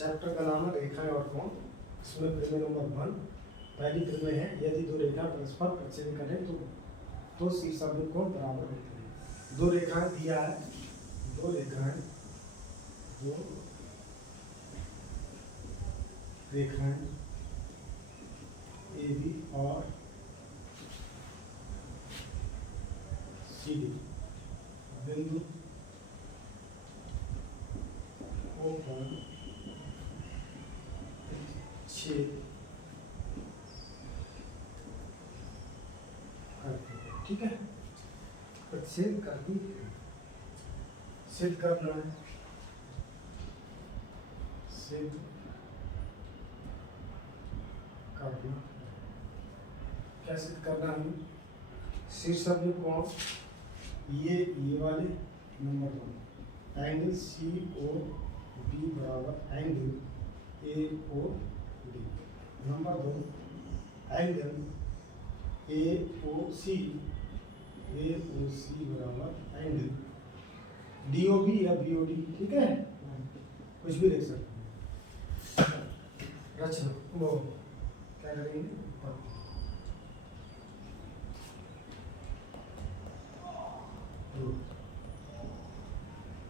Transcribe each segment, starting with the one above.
Chapter का नाम है रेखाएं और कोण। इसमें प्रमेय नंबर 1 पहली प्रमेय है, यदि दो रेखा परस्पर प्रतिच्छेद करें तो शीर्षाभिमुख कोण बराबर होते हैं। दो रेखाएं दिया है, दो रेखाएं ए बी और सी डी बिंदु O पर छेद करते हैं, ठीक है। प्रतिच्छेद करती सिद्ध करना है, सिद्ध करना क्या सिद्ध करना है? शीर्षाभिमुख कोण ये वाले number 2 angle C O B बराबर angle A O D. Number 2 angle A O C बराबर एंगल डी ओ बी या बी ओ डी, ठीक है। कुछ भी लिख सकते हैं। रचना वो क्या करेंगे,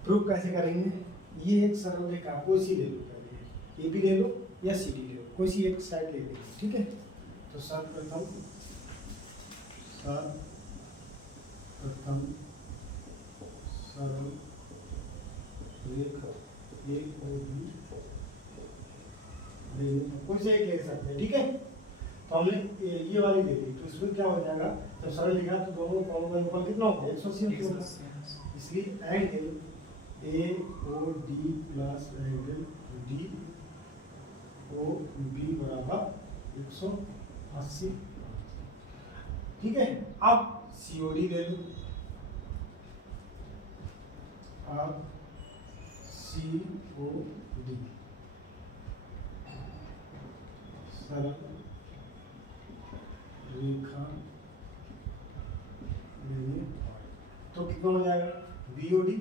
प्रूफ कैसे करेंगे? ये एक सरल रेखा कोई सी ले लो, पहले ए बी ले लो या सी डी ले लो, कोई सी एक साइड ले लेंगे, ठीक है। तो सर्वप्रथम सरल रेखा ए ओ बी ले लो, कोई से एक ले सकते हैं, ठीक है। तो हमने ये वाली ले ली, तो इसमें क्या हो जाएगा, जब सरल लिखा तो दोनों कोणों का योगफल कितना होगा, 180 होगा। इसलिए angle A O D plus angle D O B बराबर 180, ठीक है। अब सी ओ डी ले लो, अब सी ओ डी सरल रेखा लेने तो कितना हो जाएगा, बी ओ डी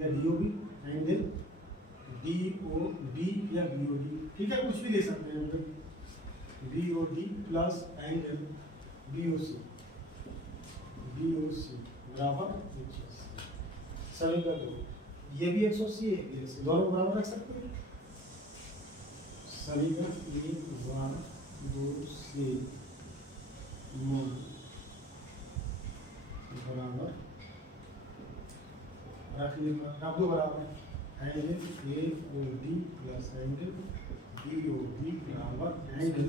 या D O B angle D O B या बी ओ डी, ठीक है। कुछ भी ले सकते हैं, B O D plus angle B O C बराबर 180। सभी कर दो, ये भी 180 है, ये 180, दोनों बराबर रख सकते हैं। सभी का 1 बार 2 से बराबर रख दो बराबर angle A O D plus angle B O D बराबर एंगल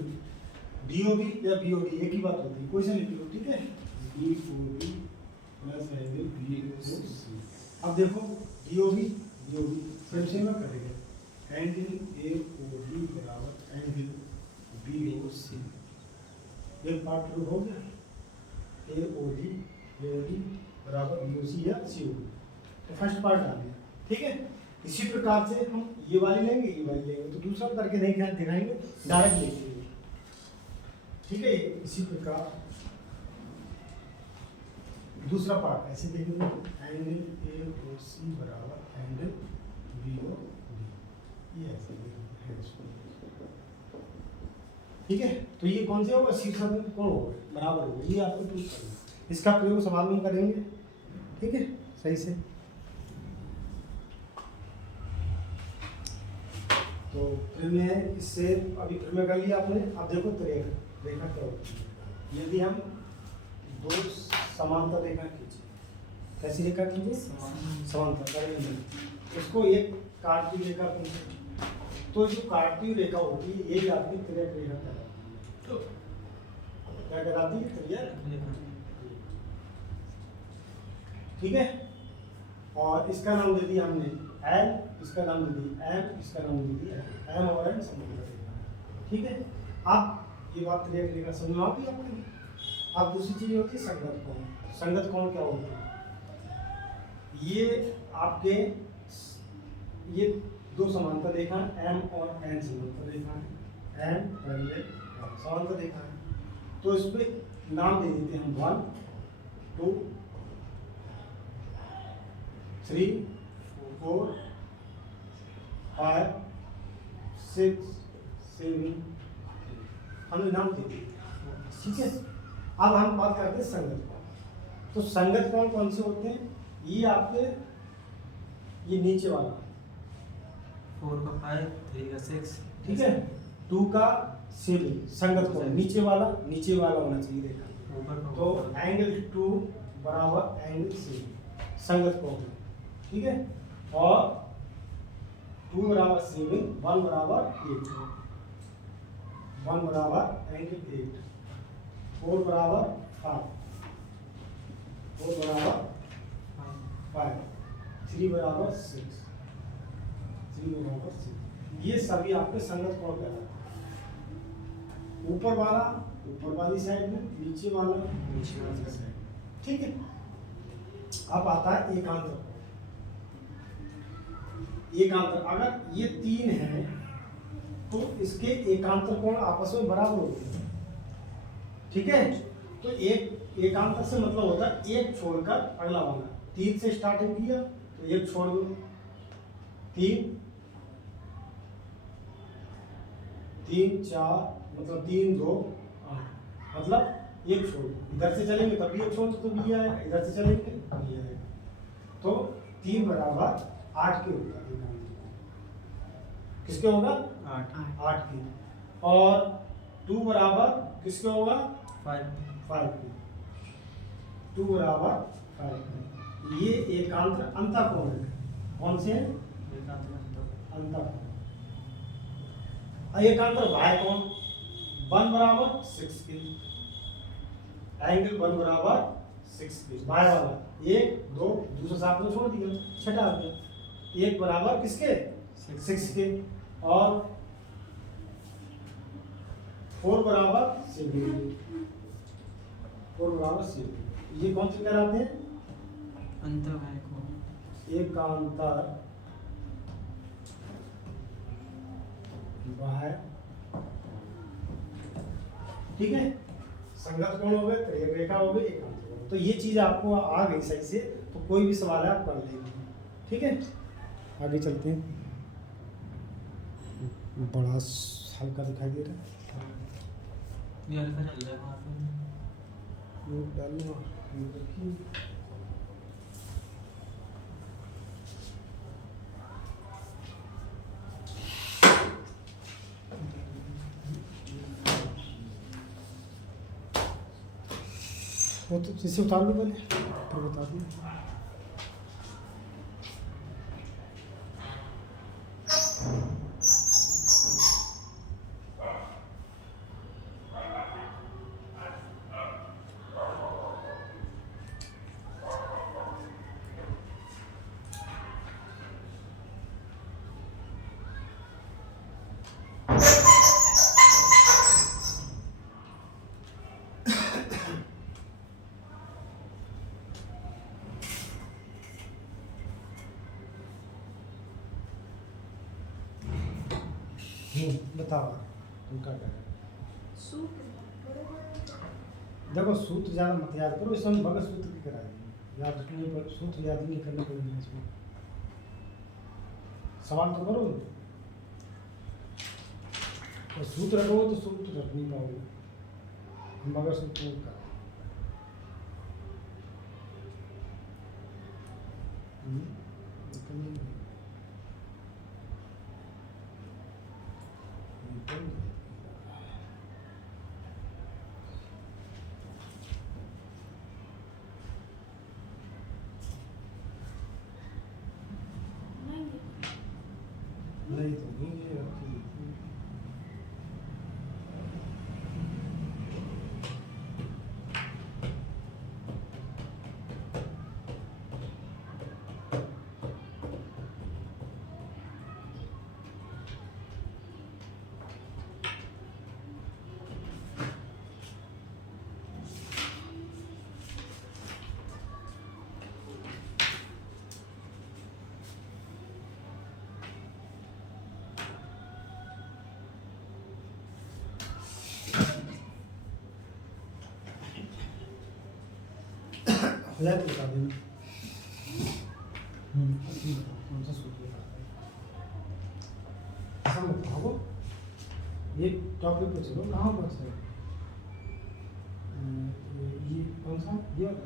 डी ओ बी या बी ओ डी, एक ही बात होती है, कोई से लिख लो, ठीक है। D O D plus angle B O C. अब देखो डी ओ बी सेम में करेंगे, एंगल ए ओ डी बराबर एंगल बी ओ सी। एक पार्ट प्रूव हो गया, ए ओ डी बराबर बी ओ सी या सी ओ डी, तो फर्स्ट पार्ट आ गया, ठीक है। इसी प्रकार से हम ये वाली लेंगे, ये वाली लेंगे, तो दूसरा करके नहीं दिखाएंगे, डायरेक्ट लिखेंगे, ठीक है। इसी प्रकार दूसरा पार्ट ऐसे देखेंगे, एंगल ए ओ सी बराबर एंगल बी ओ डी, ये ऐसे देखेंगे, ठीक है। तो ये कौन से होगा, शीर्षाभिमुख कोण होगा, बराबर होगा, ये आपको प्रूव करना है। इसका प्रयोग सवाल में करेंगे, ठीक है, सही से। तो प्रमेय इससे अभी प्रमेय कर लिया आपने। अब देखो रेखा क्या होती है। यदि हम दो समांतर रेखा खींचे, कैसी रेखा खींचे, समांतर करेंगे, उसको एक काटती हुई रेखा खींचे, तो जो काटती हुई रेखा होती है यही आपकी तिर्यक रेखा कहलाती है। क्या कहलाती है, तिर्यक, ठीक है। और इसका नाम दे दिया हमने एल, इसका नाम दे दिया एम, इसका नाम दे दिया एम और एन समांतर रेखा, ठीक है। अब ये बात तिर्यक रेखा समझ में आती है आपको। अब दूसरी चीज होती है संगत कोण। संगत कोण क्या होता है, ये आपके ये दो समांतर रेखा एम और एन समांतर रेखा है, एम पहले समांतर रेखा है, तो इस पे नाम दे देते हैं हम 1 2 3 4 5 6 7 हमने नाम दे दिए, ठीक है। अब हम बात करते हैं संगत कोण। तो संगत कोण कौन से होते हैं? ये आपके ये नीचे वाला 4 का 5, 3 का 6, ठीक है, 2 का 7 संगत कोण, नीचे वाला होना चाहिए रेखा। ऊपर का तो एंगल 2 बराबर एंगल 7 संगत कोण है, ठीक है। और 2 बराबर 7, 1 बराबर 8, 1 बराबर एंगल 8, 4 बराबर 5, 4 बराबर 5, 3 बराबर 6, 3 बराबर 6। ये सभी आपके संगत कोण कहलाते हैं। ऊपर वाला ऊपर वाली साइड में, नीचे वाला नीचे वाली साइड, ठीक है। अब आता है एकांतर। एकांतर अगर ये 3 है तो इसके एकांतर कोण आपस में बराबर होते हैं, ठीक है। तो एक एकांतर से मतलब होता है एक छोड़कर अगला वाला। 3 से स्टार्टिंग किया तो एक छोड़ दो, 3 3 4 मतलब 3 2 8 मतलब एक छोड़ दो। इधर से चलेंगे तब भी एक छोड़ दो तो भी आएगा, इधर से चलेंगे तब भी आएगा। तो 3 बराबर 8 के होगा एकांतर। किसके होगा? 8 के। और 2 बराबर किसके होगा? 5 के। 2 बराबर 5 के। ये एकांतर अंतःकोण है। कौन से हैं? अंतःकोण। एकांतर बाह्य कोण 1 बराबर 6 के, एंगल 1 बराबर 6 के। बाह्य वाला 1 2 दूसरा साथ में छोड़ दिया, छठा आ गया। 1 बराबर किसके? 6 के। और 4 बराबर 7, 4 बराबर 7। ये कौन से कहलाते हैं? अंतःबाह्य कोण। एकांतर बाह्य, ठीक है। संगत कोण हो गए, त्रिज्यक रेखा हो गई, एकांतर कोण। तो ये चीज आपको आ गई सही से, तो कोई भी सवाल है आप कर लेंगे, ठीक है। आगे चलते हैं। बड़ा हल्का दिखाई दे रहा है, ये हल्का चल रहा है वहाँ पे। ये डालना ये देखिए। वो तो जिसे उतार लो पहले फिर बता दूँ। बताओ तुम क्या कह रहे हो? देखो सूत्र ज़्यादा मत याद करो, इसमें भगत सूत्र की कराएंगे, याद रखने पर सूत्र याद नहीं करने पड़ेंगे इसमें। सवाल तो करो, तो सूत्र रखोगे तो सूत्र रख नहीं पाओगे। हम भगत सूत्र का नहीं तो नहीं है आपकी। हजार बता देना। कौन सा सूत्र है? ऐसा मत कहो। एक टॉपिक पे चलो, कहाँ पहुँच रहे हो? ये कौन सा? ये वाला?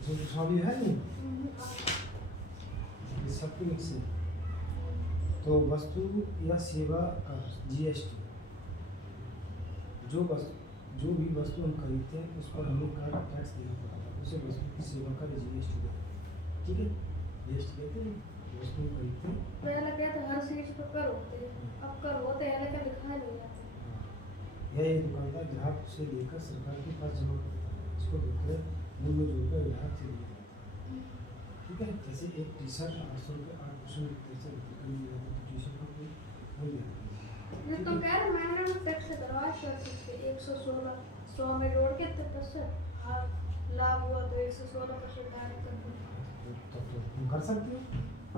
इसमें तो सॉरी है नहीं, ये सबके मिक्स है। तो वस्तु या सेवा का जीएसटी, जो भी वस्तु हम खरीदते हैं उस पर हमें कर टैक्स देना पड़ता है, उसे वस्तु की सेवा का जीएसटी है। ठीक है, जीएसटी कहते हैं वस्तु खरीदते हैं। पहले कहते हर चीज पर कर होते हैं, अब कर होते हैं लेकिन लिखा नहीं जाता। यह एक दुकानदार ग्राहक से लेकर सरकार के पास जमा करता है, इसको विक्रय मूल्य जोड़कर ग्राहक से लिया जाता है। ठीक है, जैसे एक टी शर्ट 800 रुपये 8% पैसे बिक्री में जाती है, टी शर्ट का कोई मूल्य आता है। ये तो कह रहे मैंने ना टैक्स दरवाज कर सकते 116 100 में जोड़ के 73 हाँ लाभ हुआ तो 116% डायरेक्ट कर दो। तब तो तुम कर सकते हो।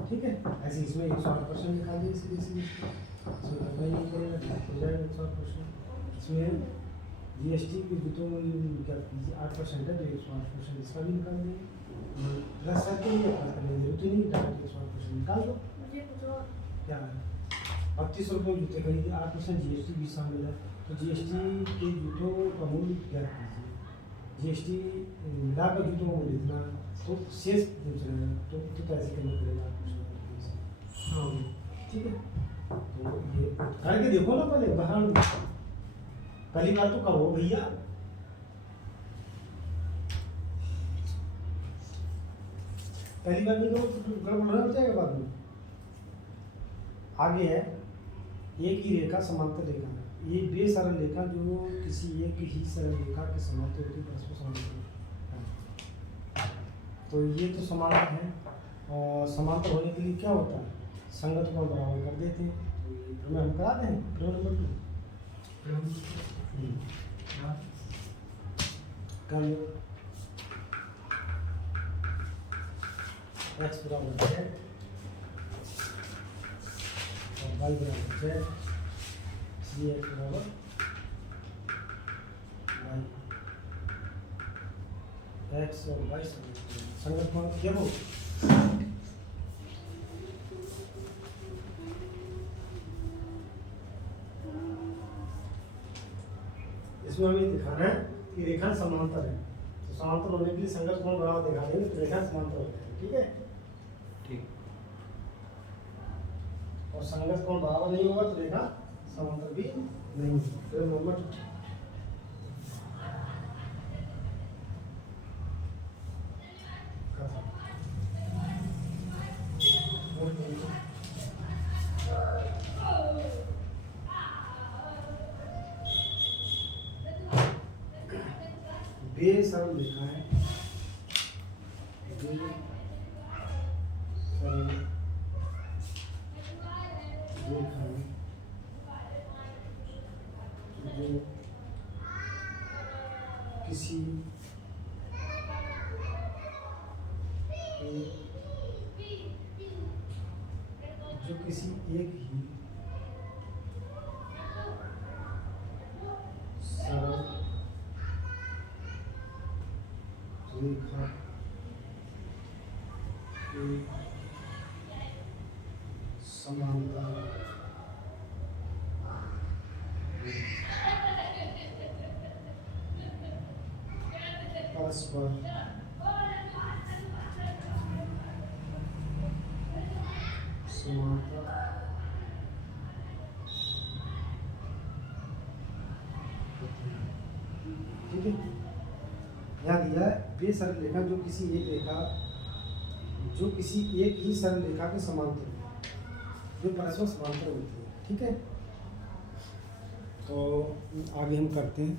ठीक है, ऐसे इसमें 108% निकाल दिए, इसमें करना ही नहीं पड़ेगा, हो जाएगा 108%। इसमें जीएसटी के जूतों में क्या 8% है तो 108% इसका भी निकाल देंगे, प्लस करके ये प्लस करने की जरूरत ही नहीं, डायरेक्ट 108% निकाल दो। मुझे कुछ और क्या है, 3200 रुपये जूते खरीदे, 8% जीएसटी भी शामिल है, तो जीएसटी के जूतों का मूल्य ज्ञात कीजिए। जीएसटी मिलाकर जूतों का मूल्य इतना, तो शेष पूछ रहे हैं तो कैसे करना पड़ेगा 8%? ठीक है, तो ये करके देखो ना पहले उदाहरण, पहली बार तो कहो भैया, पहली बार में तो गड़बड़ हो जाएगा बाद में। आगे है एक ही रेखा समांतर रेखा, ये बेसरल रेखा जो किसी एक ही सरल रेखा के समांतर होती है, परस्पर समांतर है। तो ये तो समांतर है, और समांतर होने के लिए क्या होता है, संगत को बराबर कर देते हैं। तो ये प्रमेय हम करा दें, प्रमेय नंबर 2 कर लो। x बराबर है और y बराबर है, इसलिए x बराबर y, x और y संगत मान क्या हो, इसमें हमें दिखाना है कि रेखा समांतर है, तो समांतर होने के लिए संगत कोण बराबर दिखा देंगे तो रेखा समांतर हो जाएगी। ठीक है, ठीक। और संगत कोण बराबर नहीं होगा तो रेखा समांतर भी नहीं होगी। तो नंबर 2 बेसरल रेखा है, बेसरल रेखा जो किसी एक ही सरल रेखा के समांतर परस्पर समांतर ठीक है, यहाँ दिया है बेसरल रेखा जो किसी एक ही सरल रेखा के समांतर है, जो परस्पर समांतर होती है। ठीक है, तो आगे हम करते हैं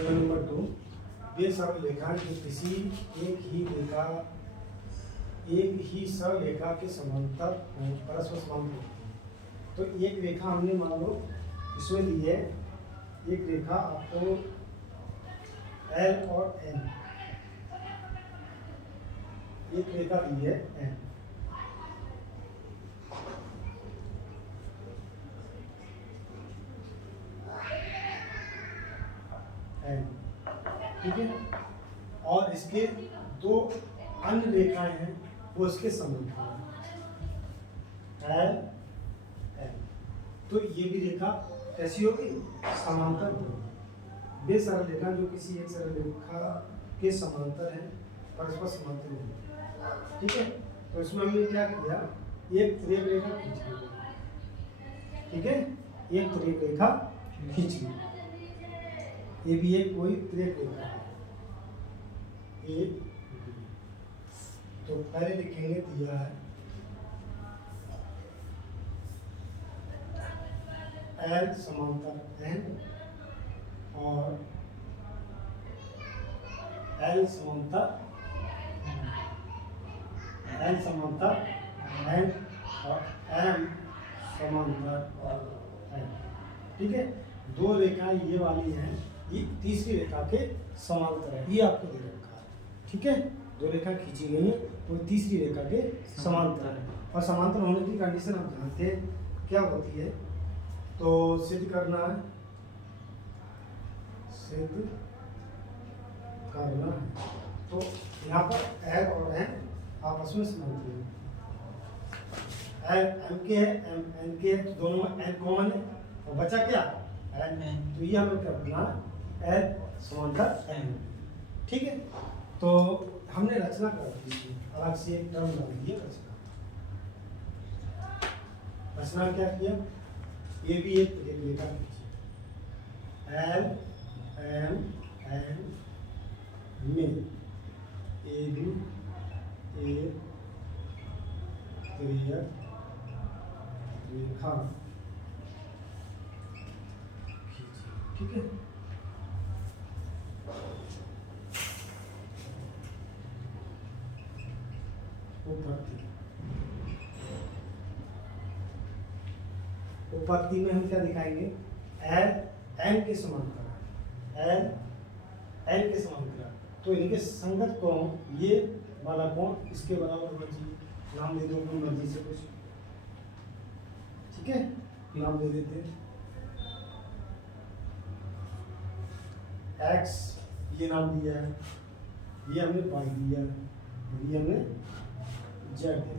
नंबर 2, बेसरल रेखा जो किसी एक ही सरल रेखा के समांतर परस्पर समांतर होती है। तो एक रेखा हमने मान लो इसमें दी है, एक रेखा आपको L और N, एक रेखा दी है N, ठीक है, और इसके 2 अन्य रेखाएं हैं वो इसके समांतर एल एल। तो ये भी रेखा कैसी होगी, समांतर होगी। वे सरल रेखा जो किसी एक सरल रेखा के समांतर है, परस्पर समांतर होगी, ठीक है। तो इसमें हमने क्या किया, एक तिर्यक रेखा खींच ली, ठीक है, एक तिर्यक रेखा खींच ली। ये भी एक कोई तिर्यक रेखा है, ए बी। तो पहले लिखेंगे दिया है एल समांतर एन और एल समांतर एन और एम समांतर एन, ठीक है। दो रेखा ये वाली हैं, ये तीसरी रेखा के समांतर है, ये आपको दे रखा है, ठीक है। दो रेखा खींची गई है वो तीसरी रेखा के समांतर है। और समांतर होने की कंडीशन आप जानते हैं क्या होती है, तो सिद्ध करना है, सिद्ध करना है। तो यहाँ पर एल और एन आपस में समांतर है, एल एम के है, एम एन के है, तो दोनों में एन कॉमन है और बचा क्या एन। तो ये हमें करना एल समांतर एन, ठीक है। तो हमने रचना कर दी, अलग से एक टर्म डाल दिया रचना। रचना क्या किया, ये भी एक रेखा खींची, एल एम एन में ए बी एक तिर्यक रेखा खींची, ठीक है। उपपत्ति में हम क्या दिखाएंगे, एल एन के समांतर, एल एन के समांतर, तो इनके संगत कोण, ये वाला कोण इसके बराबर होना चाहिए। नाम दे दो अपनी मर्जी से कुछ, ठीक है, नाम दे देते हैं एक्स, ये नाम दिया है, ये हमने वाई दिया है, ये हमने जेड दिया।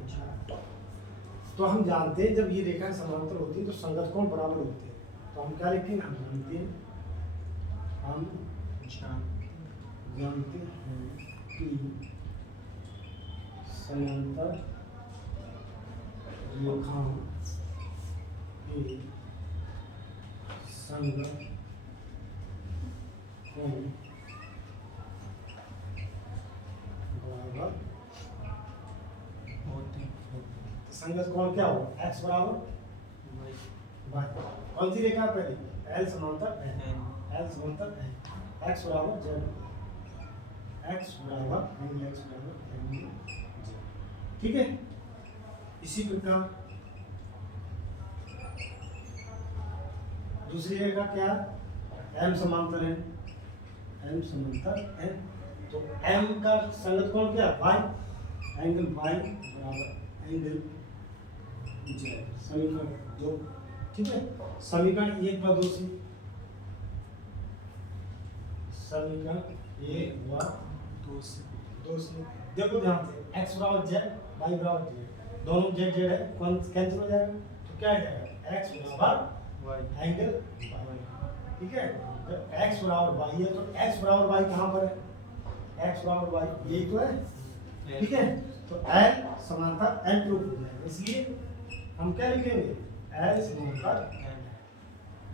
तो हम जानते हैं जब ये रेखा समांतर होती है तो संगत कोण बराबर होते हैं, तो हम क्या लिखेंगे, हम जानते हैं कि समांतर रेखाओं के संगत कोण बराबर होते हैं। संगत कोण क्या होगा, एक्स बराबर वाई। कौन सी रेखा पहले, एल समांतर एन, एल समांतर एन, एक्स बराबर जेड, एक्स बराबर एंगल एक्स बराबर एंगल जेड, ठीक है। इसी प्रकार दूसरी रेखा क्या, एम समांतर है, एम समांतर एन, तो एम का संगत कोण क्या, वाई, एंगल वाई बराबर एंगल जेड, समीकरण 2, ठीक है। समीकरण 1 व 2 से, समीकरण 1 व 2 से देखो ध्यान से, x बराबर जेड, y बराबर जेड, दोनों जेड जेड है, कौन कैंसिल हो जाएगा, तो क्या आ जाएगा, x बराबर एंगल y, ठीक है। जब x बराबर y है तो x बराबर y कहाँ पर है, x बराबर y यही तो है, ठीक है। तो L समांतर N प्रूफ हो जाएगा, इसलिए हम क्या लिखेंगे, L समांतर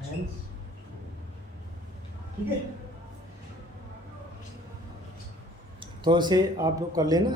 N, ठीक है। तो इसे आप लोग कर लेना।